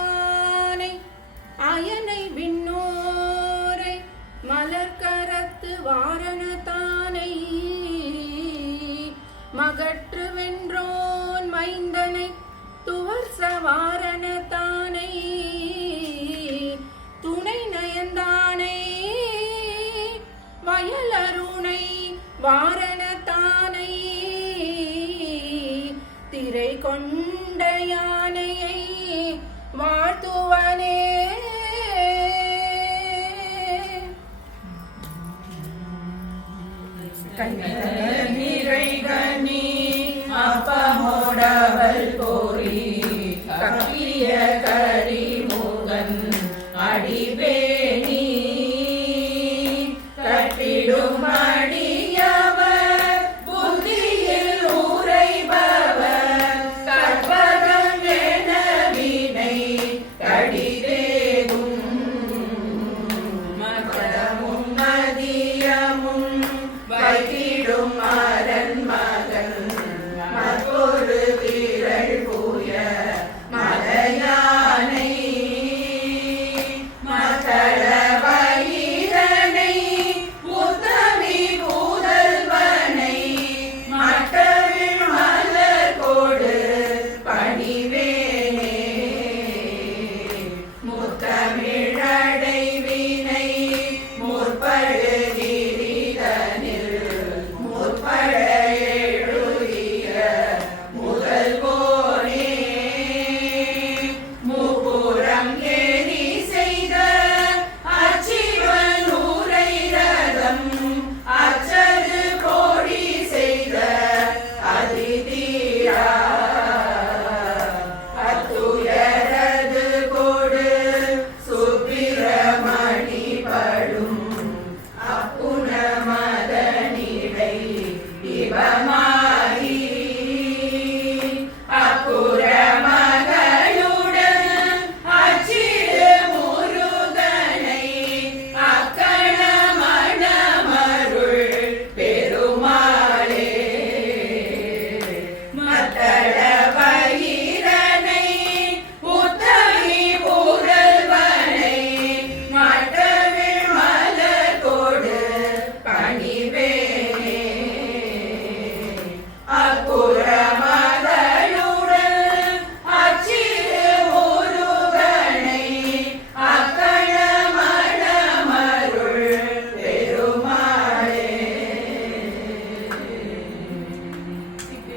வாரணத்தானை அயனை விண்ணோரை மலர்கரத்து வாரணத்தானை மகற்று வென்றோன் மைந்தனை துவர்ச வாரணத்தானை துணை நயந்தானை வயலருணை வாரணத்தானை திரை கொண்ட யானையை வாழ்த்துவனே நிறைகனி அப்பமோடவள் கோரி கப்பிய கரிமுகன் அடிபேணி கட்டிடும் அடியவர் புத்தியில் உரைபவர் கற்பகம் என வினை கடிதேகும் மகமும் மதியமும் வைத்திடும் அரண் மகன் மற்றொரு வீரள் பூய மலையானை மகள வயிரனை முத்தமி பூதல்வனை மட்டவிழ் மலர் கோடு பணிவேனே முத்தமிழடை வினை முற்படு கிரிதனில் முற்பட எழுதிய முதல்வோனே முப்புறம் ஏறி செய்த அச்சிவன் ஊரை ரதம் அச்சது கோடி செய்த அதிதீரா அத்துயரது கொடு சுப்பிரமணி படும் அப்புன மதனிடை இவமாயி அப்புற மகளுடன் அச்சிடு முருகனை அக்கண மணமருள் பெருமாளே மத்தள